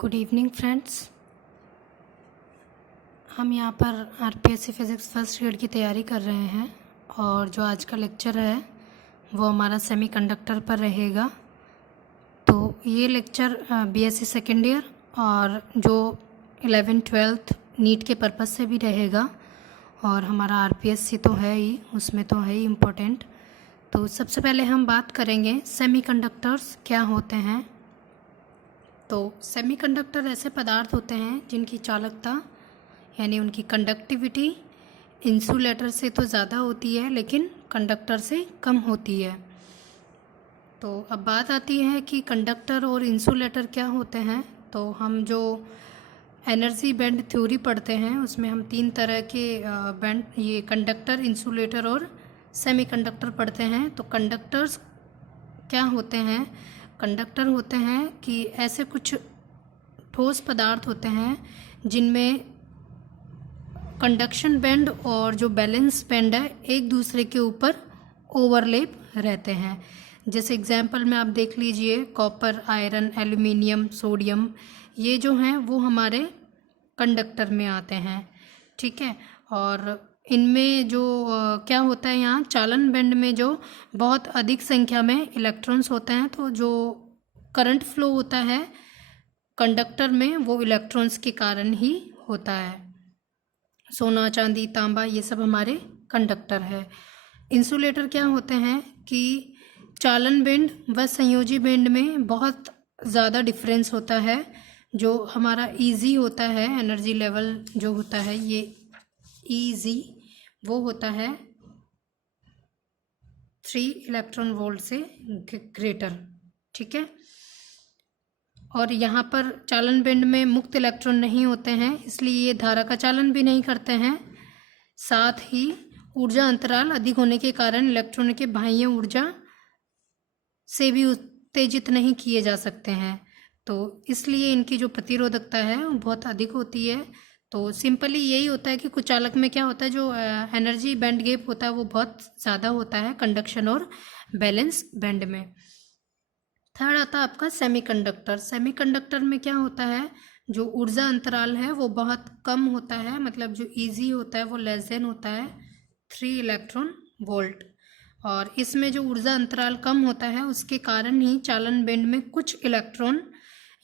Good evening friends. हम यहाँ पर आरपीएससी फिज़िक्स फर्स्ट ईयर की तैयारी कर रहे हैं और जो आज का लेक्चर है वो हमारा सेमीकंडक्टर पर रहेगा। तो ये लेक्चर बीएससी सेकेंड ईयर और जो 11th-12th नीट के पर्पज़ से भी रहेगा और हमारा आरपीएससी तो है ही, उसमें तो है ही इम्पोर्टेंट। तो सबसे पहले हम बात करेंगे सेमीकंडक्टर्स क्या होते हैं। तो सेमीकंडक्टर ऐसे पदार्थ होते हैं जिनकी चालकता यानी उनकी कंडक्टिविटी इंसुलेटर से तो ज़्यादा होती है लेकिन कंडक्टर से कम होती है। तो अब बात आती है कि कंडक्टर और इंसुलेटर क्या होते हैं। तो हम जो एनर्जी बैंड थ्योरी पढ़ते हैं उसमें हम 3 तरह के बैंड ये कंडक्टर, इंसुलेटर और सेमीकंडक्टर पढ़ते हैं। तो कंडक्टर्स क्या होते हैं? कंडक्टर होते हैं कि ऐसे कुछ ठोस पदार्थ होते हैं जिनमें कंडक्शन बैंड और जो बैलेंस बैंड है एक दूसरे के ऊपर ओवरलैप रहते हैं। जैसे एग्जांपल में आप देख लीजिए, कॉपर, आयरन, एल्युमिनियम, सोडियम, ये जो हैं वो हमारे कंडक्टर में आते हैं, ठीक है। और इनमें जो क्या होता है, यहाँ चालन बैंड में जो बहुत अधिक संख्या में इलेक्ट्रॉन्स होते हैं, तो जो करंट फ्लो होता है कंडक्टर में वो इलेक्ट्रॉन्स के कारण ही होता है। सोना, चांदी, तांबा, ये सब हमारे कंडक्टर है। इंसुलेटर क्या होते हैं कि चालन बैंड व संयोजी बैंड में बहुत ज़्यादा डिफरेंस होता है। जो हमारा ईजी होता है, एनर्जी लेवल जो होता है ये ईजी, वो होता है 3 इलेक्ट्रॉन वोल्ट से ग्रेटर, ठीक है। और यहाँ पर चालन बैंड में मुक्त इलेक्ट्रॉन नहीं होते हैं, इसलिए ये धारा का चालन भी नहीं करते हैं। साथ ही ऊर्जा अंतराल अधिक होने के कारण इलेक्ट्रॉन के बाह्य ऊर्जा से भी उत्तेजित नहीं किए जा सकते हैं। तो इसलिए इनकी जो प्रतिरोधकता है वो बहुत अधिक होती है। तो सिंपली यही होता है कि कुछ चालक में क्या होता है, जो एनर्जी बैंड गैप होता है वो बहुत ज़्यादा होता है कंडक्शन और बैलेंस बैंड में। थर्ड आता है आपका सेमीकंडक्टर। सेमीकंडक्टर में क्या होता है, जो ऊर्जा अंतराल है वो बहुत कम होता है, मतलब जो इजी होता है वो लेस देन होता है 3 इलेक्ट्रॉन वोल्ट। और इसमें जो ऊर्जा अंतराल कम होता है उसके कारण ही चालन बैंड में कुछ इलेक्ट्रॉन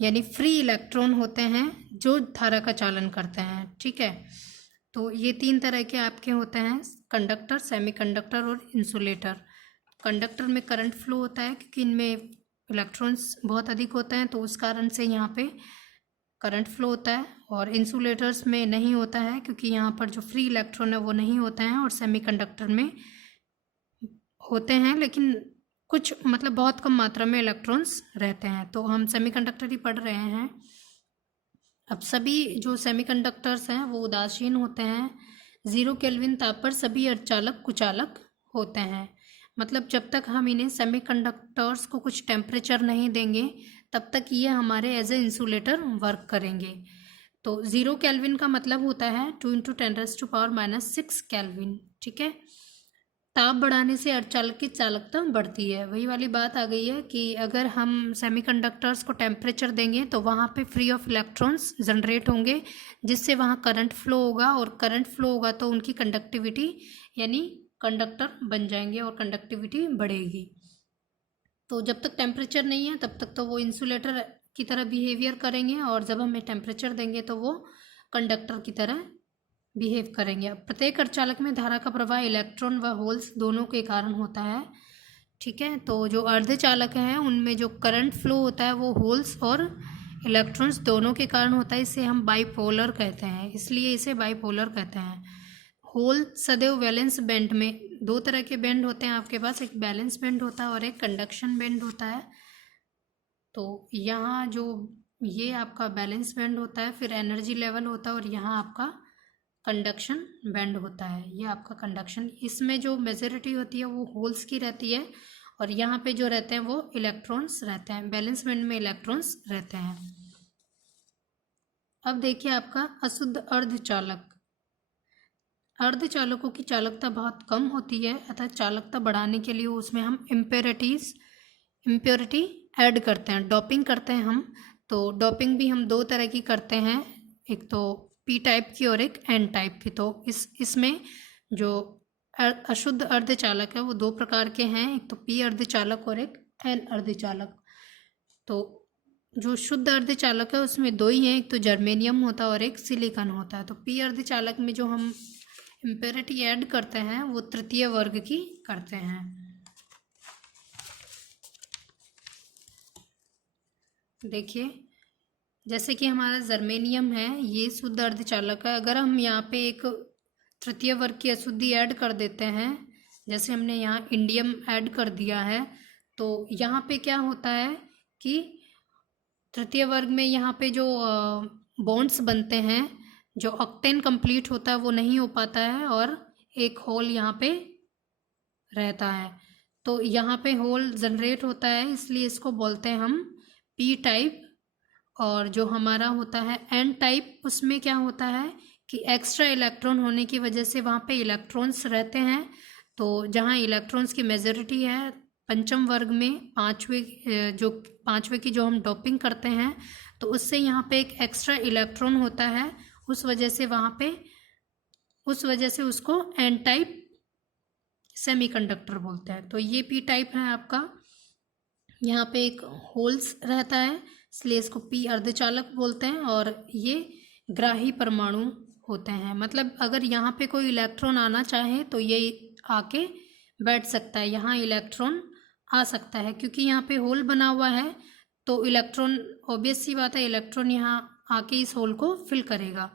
यानी फ्री इलेक्ट्रॉन होते हैं जो धारा का चालन करते हैं, ठीक है। तो ये 3 तरह के आपके होते हैं, कंडक्टर, सेमीकंडक्टर और इंसुलेटर। कंडक्टर में करंट फ्लो होता है क्योंकि इनमें इलेक्ट्रॉन्स बहुत अधिक होते हैं, तो उस कारण से यहाँ पे करंट फ्लो होता है। और इंसुलेटर्स में नहीं होता है क्योंकि यहाँ पर जो फ्री इलेक्ट्रॉन है वो नहीं होते हैं। और सेमीकंडक्टर में होते हैं लेकिन कुछ, मतलब बहुत कम मात्रा में इलेक्ट्रॉन्स रहते हैं। तो हम सेमीकंडक्टर ही पढ़ रहे हैं। अब सभी जो सेमीकंडक्टर्स हैं वो उदासीन होते हैं। 0 केल्विन ताप पर सभी अर्धचालक कुचालक होते हैं। मतलब जब तक हम इन्हें सेमीकंडक्टर्स को कुछ टेम्परेचर नहीं देंगे तब तक ये हमारे एज ए इंसुलेटर वर्क करेंगे। तो 0 केल्विन का मतलब होता है 2 × 10⁻⁻6 केल्विन, ठीक है। ताप बढ़ाने से अर्धचालक की चालकता बढ़ती है। वही वाली बात आ गई है कि अगर हम सेमीकंडक्टर्स को टेम्परेचर देंगे तो वहाँ पे फ्री ऑफ इलेक्ट्रॉन्स जनरेट होंगे, जिससे वहाँ करंट फ्लो होगा, और करंट फ्लो होगा तो उनकी कंडक्टिविटी यानी कंडक्टर बन जाएंगे और कंडक्टिविटी बढ़ेगी। तो जब तक टेम्परेचर नहीं है तब तक तो वो इंसुलेटर की तरह बिहेवियर करेंगे, और जब हमें टेम्परेचर देंगे तो वो कंडक्टर की तरह बिहेव करेंगे। अब प्रत्येक अर्धचालक में धारा का प्रवाह इलेक्ट्रॉन व होल्स दोनों के कारण होता है, ठीक है। तो जो अर्धचालक हैं उनमें जो करंट फ्लो होता है वो होल्स और इलेक्ट्रॉन्स दोनों के कारण होता है। इसे हम बाइपोलर कहते हैं, इसलिए इसे बाइपोलर कहते हैं। होल सदैव वैलेंस बैंड में 2 तरह के बैंड होते हैं आपके पास, एक बैलेंस बैंड होता है और एक कंडक्शन बैंड होता है। तो यहाँ जो ये आपका बैलेंस बैंड होता है, फिर एनर्जी लेवल होता है, और यहाँ आपका कंडक्शन बैंड होता है। ये आपका कंडक्शन, इसमें जो मेजॉरिटी होती है वो होल्स की रहती है, और यहाँ पे जो रहते हैं वो इलेक्ट्रॉन्स रहते हैं। बैलेंस बैंड में इलेक्ट्रॉन्स रहते हैं। अब देखिए आपका अशुद्ध अर्धचालक। अर्धचालकों की चालकता बहुत कम होती है, अतः चालकता बढ़ाने के लिए उसमें हम इम्प्योरिटी ऐड करते हैं, डोपिंग करते हैं हम। तो डोपिंग भी हम दो तरह की करते हैं, एक तो पी टाइप की और एक एन टाइप की। तो इसमें जो अशुद्ध अर्धचालक है वो दो प्रकार के हैं, एक तो पी अर्धचालक और एक एन अर्धचालक। तो जो शुद्ध अर्धचालक है उसमें दो ही हैं, एक तो जर्मेनियम होता है और एक सिलिकॉन होता है। तो पी अर्धचालक में जो हम इम्प्योरिटी ऐड करते हैं वो तृतीय वर्ग की करते हैं। देखिए जैसे कि हमारा जर्मेनियम है, ये शुद्ध अर्धचालक है। अगर हम यहाँ पे एक तृतीय वर्ग की अशुद्धि ऐड कर देते हैं, जैसे हमने यहाँ इंडियम ऐड कर दिया है, तो यहाँ पे क्या होता है कि तृतीय वर्ग में यहाँ पे जो बॉन्ड्स बनते हैं, जो ऑक्टेन कंप्लीट होता है वो नहीं हो पाता है और एक होल यहाँ पे रहता है। तो यहाँ पे होल जनरेट होता है, इसलिए इसको बोलते हैं हम पी टाइप। और जो हमारा होता है एन टाइप, उसमें क्या होता है कि एक्स्ट्रा इलेक्ट्रॉन होने की वजह से वहाँ पे इलेक्ट्रॉन्स रहते हैं। तो जहाँ इलेक्ट्रॉन्स की मेजॉरिटी है पंचम वर्ग में, पाँचवें की जो हम डोपिंग करते हैं, तो उससे यहाँ पे एक एक्स्ट्रा इलेक्ट्रॉन होता है, उस वजह से उसको एन टाइप सेमीकंडक्टर बोलते हैं। तो ये पी टाइप है आपका, यहाँ पे एक होल्स रहता है इसलिए इसको पी अर्धचालक बोलते हैं। और ये ग्राही परमाणु होते हैं, मतलब अगर यहाँ पे कोई इलेक्ट्रॉन आना चाहे तो ये आके बैठ सकता है, यहाँ इलेक्ट्रॉन आ सकता है क्योंकि यहाँ पे होल बना हुआ है। तो इलेक्ट्रॉन, ऑब्वियस सी बात है, इलेक्ट्रॉन यहाँ आके इस होल को फिल करेगा।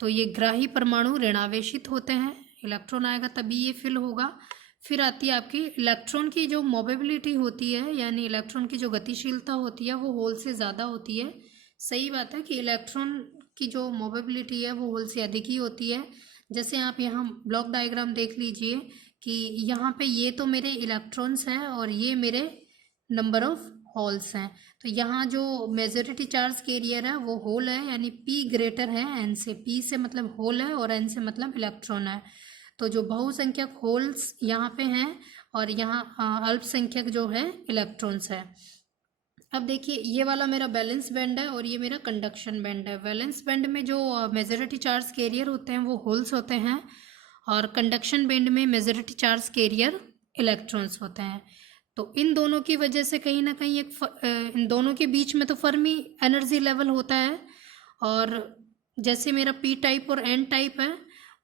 तो ये ग्राही परमाणु ऋणावेशित होते हैं, इलेक्ट्रॉन आएगा तभी ये फिल होगा। फिर आती है आपकी इलेक्ट्रॉन की जो मोबिलिटी होती है, यानी इलेक्ट्रॉन की जो गतिशीलता होती है वो होल से ज़्यादा होती है। सही बात है कि इलेक्ट्रॉन की जो मोबिलिटी है वो होल से अधिक ही होती है। जैसे आप यहाँ ब्लॉक डायग्राम देख लीजिए कि यहाँ पे ये तो मेरे इलेक्ट्रॉन्स हैं और ये मेरे नंबर ऑफ होल्स हैं। तो यहाँ जो मेजॉरिटी चार्ज कैरियर है वो होल है, यानी P ग्रेटर है एन से। P से मतलब होल है और एन से मतलब इलेक्ट्रॉन है। तो जो बहुसंख्यक होल्स यहाँ पे हैं और यहाँ अल्पसंख्यक जो है इलेक्ट्रॉन्स है। अब देखिए ये वाला मेरा बैलेंस बैंड है और ये मेरा कंडक्शन बैंड है। बैलेंस बैंड में जो मेजॉरिटी चार्ज कैरियर होते हैं वो होल्स होते हैं और कंडक्शन बैंड में मेजॉरिटी चार्ज कैरियर इलेक्ट्रॉन्स होते हैं। तो इन दोनों की वजह से कहीं ना कहीं इन दोनों के बीच में तो फर्मी एनर्जी लेवल होता है। और जैसे मेरा पी टाइप और एन टाइप है,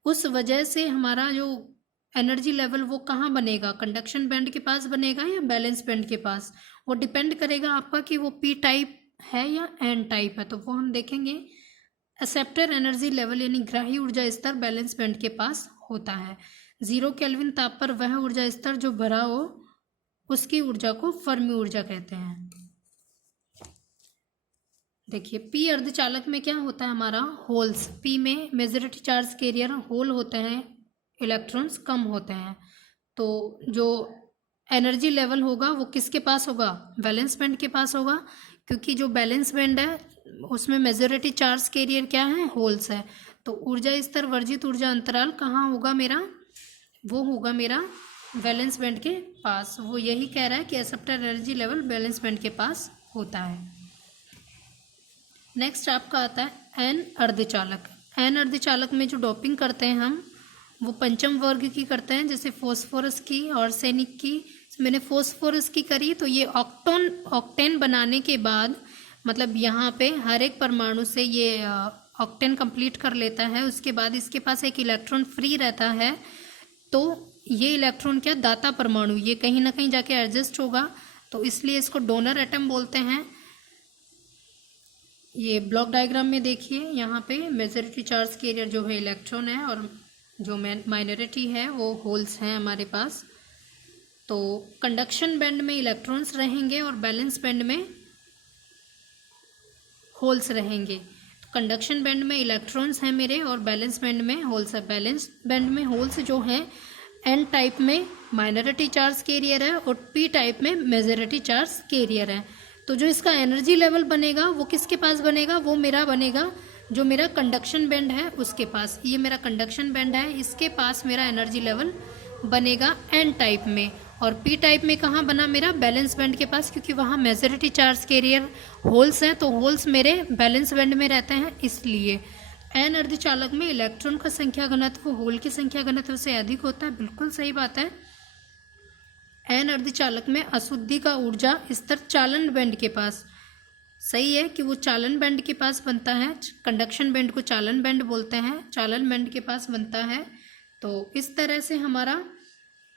उस वजह से हमारा जो एनर्जी लेवल वो कहाँ बनेगा, कंडक्शन बैंड के पास बनेगा या बैलेंस बैंड के पास, वो डिपेंड करेगा आपका कि वो पी टाइप है या एन टाइप है। तो वो हम देखेंगे। एक्सेप्टर एनर्जी लेवल यानी ग्राही ऊर्जा स्तर बैलेंस बैंड के पास होता है। 0 केल्विन ताप पर वह ऊर्जा स्तर जो भरा हो उसकी ऊर्जा को फर्मी ऊर्जा कहते हैं। देखिए पी अर्धचालक में क्या होता है हमारा, होल्स। पी में मेजॉरिटी चार्ज कैरियर होल होते हैं, इलेक्ट्रॉन्स कम होते हैं। तो जो एनर्जी लेवल होगा वो किसके पास होगा, बैलेंस बैंड के पास होगा, क्योंकि जो बैलेंस बैंड है उसमें मेजॉरिटी चार्ज कैरियर क्या है, होल्स है। तो ऊर्जा स्तर वर्जित ऊर्जा अंतराल कहाँ होगा मेरा, वो होगा मेरा बैलेंस बैंड के पास। वो यही कह रहा है कि acceptor energy level balance band के पास होता है। नेक्स्ट आपका आता है एन अर्धचालक। एन अर्धचालक में जो डोपिंग करते हैं हम वो पंचम वर्ग की करते हैं, जैसे फास्फोरस की और सैनिक की। मैंने फास्फोरस की करी तो ये ऑक्टेन बनाने के बाद, मतलब यहाँ पे हर एक परमाणु से ये ऑक्टेन कंप्लीट कर लेता है, उसके बाद इसके पास एक इलेक्ट्रॉन फ्री रहता है। तो ये इलेक्ट्रॉन क्या, दाता परमाणु, ये कहीं ना कहीं जाके एडजस्ट होगा, तो इसलिए इसको डोनर एटम बोलते हैं। ये ब्लॉक डायग्राम में देखिए, यहाँ पे मेजॉरिटी चार्ज कैरियर जो है इलेक्ट्रॉन है और जो माइनॉरिटी है वो होल्स हैं हमारे पास। तो कंडक्शन बैंड में इलेक्ट्रॉन्स रहेंगे और बैलेंस बैंड में होल्स रहेंगे। तो कंडक्शन बैंड में इलेक्ट्रॉन्स हैं मेरे और बैलेंस बैंड में होल्स है। बैलेंस बैंड में होल्स जो हैं एन टाइप में माइनॉरिटी चार्ज कैरियर है और पी टाइप में मेजॉरिटी चार्ज कैरियर है। तो जो इसका एनर्जी लेवल बनेगा वो किसके पास बनेगा, वो मेरा बनेगा जो मेरा कंडक्शन बैंड है उसके पास। ये मेरा कंडक्शन बैंड है, इसके पास मेरा एनर्जी लेवल बनेगा एन टाइप में। और पी टाइप में कहाँ बना मेरा, बैलेंस बैंड के पास, क्योंकि वहाँ मेजॉरिटी चार्ज कैरियर होल्स हैं, तो होल्स मेरे बैलेंस बैंड में रहते हैं इसलिए। एन अर्धचालक में इलेक्ट्रॉन का संख्या घनत्व होल की संख्या घनत्व से अधिक होता है, बिल्कुल सही बात है। एन अर्धचालक में अशुद्धि का ऊर्जा स्तर चालन बैंड के पास, सही है कि वो चालन बैंड के पास बनता है, कंडक्शन बैंड को चालन बैंड बोलते हैं, चालन बैंड के पास बनता है। तो इस तरह से हमारा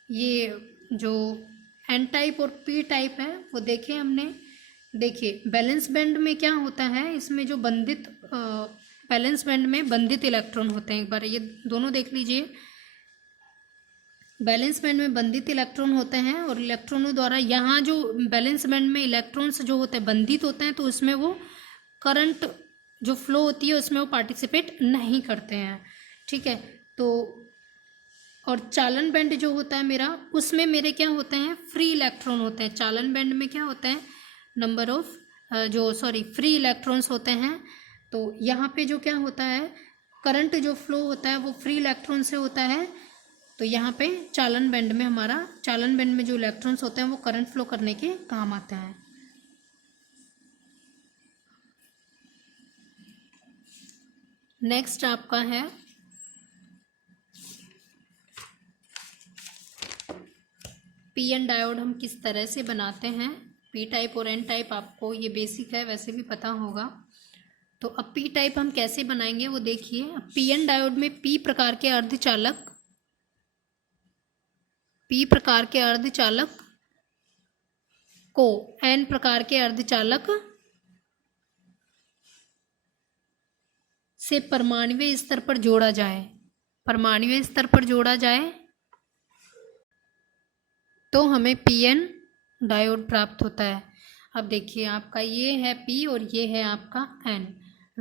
ये जो एन टाइप और पी टाइप है वो देखे हमने। देखिए बैलेंस बैंड में क्या होता है, इसमें जो बंधित बैलेंस बैंड में बंधित इलेक्ट्रॉन होते हैं, एक बार ये दोनों देख लीजिए। बैलेंस बैंड में बंधित इलेक्ट्रॉन होते हैं और इलेक्ट्रॉनों द्वारा यहाँ जो बैलेंस बैंड में इलेक्ट्रॉन्स जो होते हैं बंधित होते हैं, तो उसमें वो करंट जो फ्लो होती है उसमें वो पार्टिसिपेट नहीं करते हैं, ठीक है। तो और चालन बैंड जो होता है मेरा, उसमें मेरे क्या होते हैं, फ्री इलेक्ट्रॉन होते हैं। चालन बैंड में क्या होता है, नंबर ऑफ फ्री इलेक्ट्रॉन्स होते हैं। तो यहाँ पे जो क्या होता है, करंट जो फ्लो होता है वो फ्री इलेक्ट्रॉन से होता है। तो यहाँ पे चालन बैंड में हमारा, चालन बैंड में जो इलेक्ट्रॉन्स होते हैं वो करंट फ्लो करने के काम आते हैं। नेक्स्ट आपका है पी एन डायोड हम किस तरह से बनाते हैं। पी टाइप और एन टाइप आपको ये बेसिक है, वैसे भी पता होगा। तो अब पी टाइप हम कैसे बनाएंगे वो देखिए। पी एन डायोड में पी प्रकार के अर्धचालक को एन प्रकार के अर्धचालक से परमाणुीय स्तर पर जोड़ा जाए, परमाणुीय स्तर पर जोड़ा जाए तो हमें पी एन डायोड प्राप्त होता है। अब देखिए आपका ये है पी और ये है आपका एन।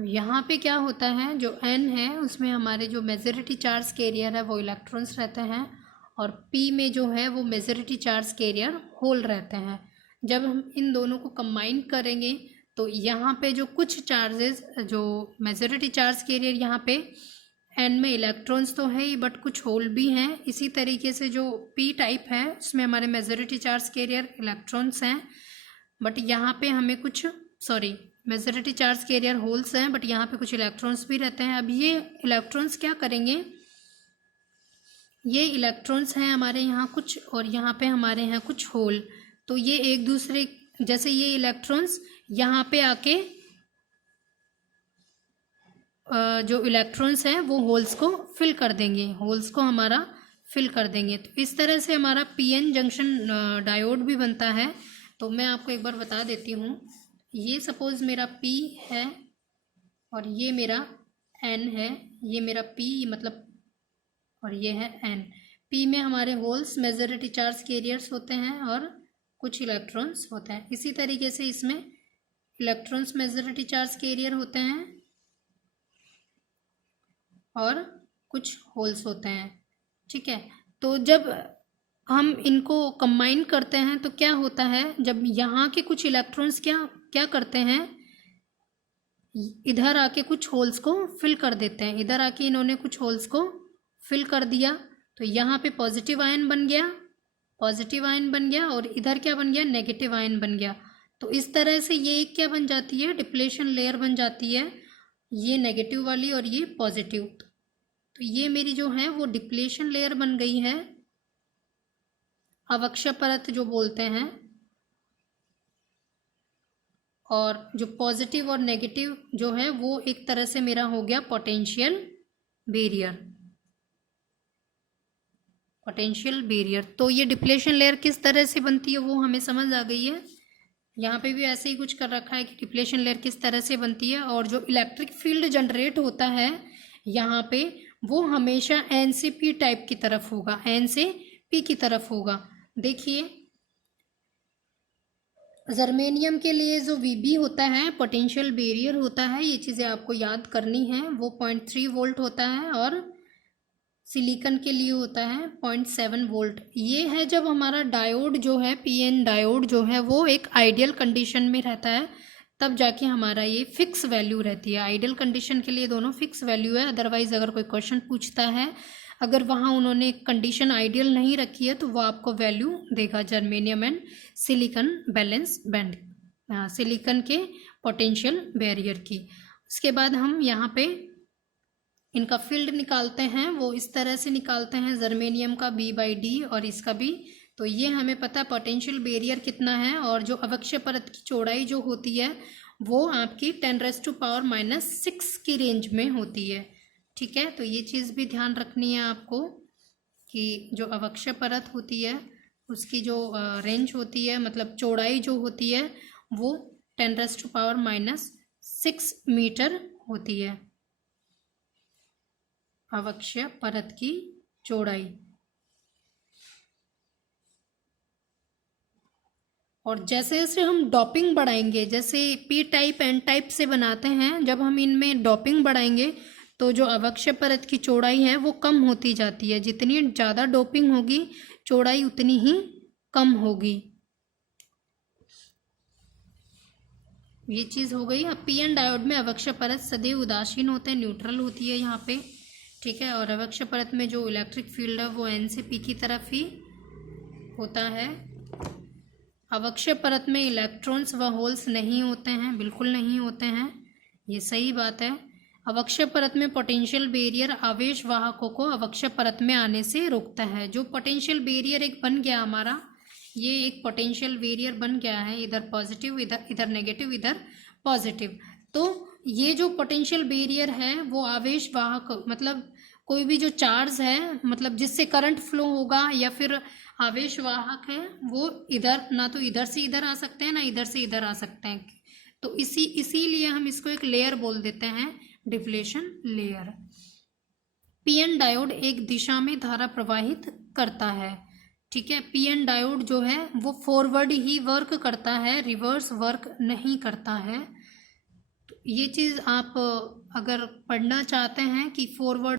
यहाँ पे क्या होता है, जो एन है उसमें हमारे जो मेजॉरिटी चार्ज कैरियर है वो इलेक्ट्रॉन्स रहते हैं और पी में जो है वो मेजॉरिटी चार्ज कैरियर होल रहते हैं। जब हम इन दोनों को कंबाइन करेंगे तो यहाँ पे जो कुछ चार्जेस, जो मेजॉरिटी चार्ज कैरियर यहाँ पे एन में इलेक्ट्रॉन्स तो है ही बट कुछ होल भी हैं। इसी तरीके से जो पी टाइप है उसमें हमारे मेजॉरिटी चार्ज कैरियर इलेक्ट्रॉन्स हैं बट यहाँ पे हमें कुछ मेजॉरिटी चार्ज कैरियर होल्स हैं बट यहाँ पे कुछ इलेक्ट्रॉन्स भी रहते हैं। अब ये इलेक्ट्रॉन्स क्या करेंगे, ये इलेक्ट्रॉन्स हैं हमारे यहाँ कुछ और यहाँ पे हमारे यहाँ कुछ होल, तो ये एक दूसरे, जैसे ये इलेक्ट्रॉन्स यहाँ पे आके जो इलेक्ट्रॉन्स हैं वो होल्स को फिल कर देंगे, होल्स को हमारा फिल कर देंगे। तो इस तरह से हमारा पीएन जंक्शन डायोड भी बनता है। तो मैं आपको एक बार बता देती हूँ। ये सपोज मेरा पी है और ये मेरा एन है, ये मेरा पी मतलब और ये है एन। पी में हमारे होल्स मेजॉरिटी चार्ज कैरियर्स होते हैं और कुछ इलेक्ट्रॉन्स होते हैं। इसी तरीके से इसमें इलेक्ट्रॉन्स मेजॉरिटी चार्ज कैरियर होते हैं और कुछ होल्स होते हैं, ठीक है। तो जब हम इनको कंबाइन करते हैं तो क्या होता है, जब यहाँ के कुछ इलेक्ट्रॉन्स क्या करते हैं, इधर आके कुछ होल्स को फिल कर देते हैं। इधर आके इन्होंने कुछ होल्स को फिल कर दिया तो यहाँ पे पॉजिटिव आयन बन गया और इधर क्या बन गया, नेगेटिव आयन बन गया। तो इस तरह से ये क्या बन जाती है, डिप्लेशन लेयर बन जाती है, ये नेगेटिव वाली और ये पॉजिटिव। तो ये मेरी जो है वो डिप्लेशन लेयर बन गई है, अवक्षय परत जो बोलते हैं। और जो पॉजिटिव और नेगेटिव जो है वो एक तरह से मेरा हो गया पोटेंशियल बैरियर। तो ये डिप्लेशन लेयर किस तरह से बनती है वो हमें समझ आ गई है। यहाँ पे भी ऐसे ही कुछ कर रखा है कि डिप्लेशन लेयर किस तरह से बनती है। और जो इलेक्ट्रिक फील्ड जनरेट होता है यहाँ पे वो हमेशा एन से पी टाइप की तरफ होगा, एन से पी की तरफ होगा। देखिए जर्मेनियम के लिए जो Vb होता है पोटेंशियल बैरियर होता है, ये चीज़ें आपको याद करनी है, वो 0.3 वोल्ट होता है और सिलिकॉन के लिए होता है 0.7 वोल्ट। ये है जब हमारा डायोड जो है पीएन डायोड जो है वो एक आइडियल कंडीशन में रहता है, तब जाके हमारा ये फिक्स वैल्यू रहती है। आइडियल कंडीशन के लिए दोनों फिक्स वैल्यू है। अदरवाइज अगर कोई क्वेश्चन पूछता है अगर वहाँ उन्होंने कंडीशन आइडियल नहीं रखी है तो वो आपको वैल्यू देगा germanium and silicon balance band, silicon के पोटेंशियल बैरियर की। उसके बाद हम यहाँ पे इनका फील्ड निकालते हैं, वो इस तरह से निकालते हैं, जर्मेनियम का B/D और इसका भी। तो ये हमें पता है पोटेंशियल बैरियर कितना है, और जो अवक्षय परत की चौड़ाई जो होती है वो आपकी 10⁻⁻⁶ की रेंज में होती है। ठीक है, तो ये चीज़ भी ध्यान रखनी है आपको कि जो अवक्षय परत होती है उसकी जो रेंज होती है, मतलब चौड़ाई जो होती है वो 10⁻⁻⁶ मीटर होती है, अवक्षय परत की चौड़ाई। और जैसे जैसे हम डॉपिंग बढ़ाएंगे, जैसे P टाइप N टाइप से बनाते हैं, जब हम इनमें डॉपिंग बढ़ाएंगे तो जो अवक्षय परत की चौड़ाई है वो कम होती जाती है। जितनी ज़्यादा डोपिंग होगी चौड़ाई उतनी ही कम होगी। ये चीज़ हो गई। अब PN डायोड में अवक्षय परत सदैव उदासीन होते हैं, न्यूट्रल होती है यहाँ पे। ठीक है, और अवक्षय परत में जो इलेक्ट्रिक फील्ड है वो N से P की तरफ ही होता है। अवक्षय परत में इलेक्ट्रॉन्स व होल्स नहीं होते हैं, बिल्कुल नहीं होते हैं, ये सही बात है। अवक्षय परत में पोटेंशियल बैरियर आवेश वाहकों को अवक्षय परत में आने से रोकता है। जो पोटेंशियल बैरियर एक बन गया हमारा, ये एक पोटेंशियल बैरियर बन गया है, इधर पॉजिटिव इधर नेगेटिव इधर पॉजिटिव। तो ये जो पोटेंशियल बैरियर है वो आवेश वाहक, मतलब कोई भी जो चार्ज है, मतलब जिससे करंट फ्लो होगा या फिर आवेश वाहक है, वो इधर ना तो इधर से इधर आ सकते हैं ना इधर से इधर आ सकते हैं। तो इसीलिए हम इसको एक लेयर बोल देते हैं, डिफ्लेशन लेयर। PN डायोड एक दिशा में धारा प्रवाहित करता है। ठीक है, PN डायोड जो है वो फॉरवर्ड ही वर्क करता है, रिवर्स वर्क नहीं करता है। तो ये चीज़ आप अगर पढ़ना चाहते हैं कि फॉरवर्ड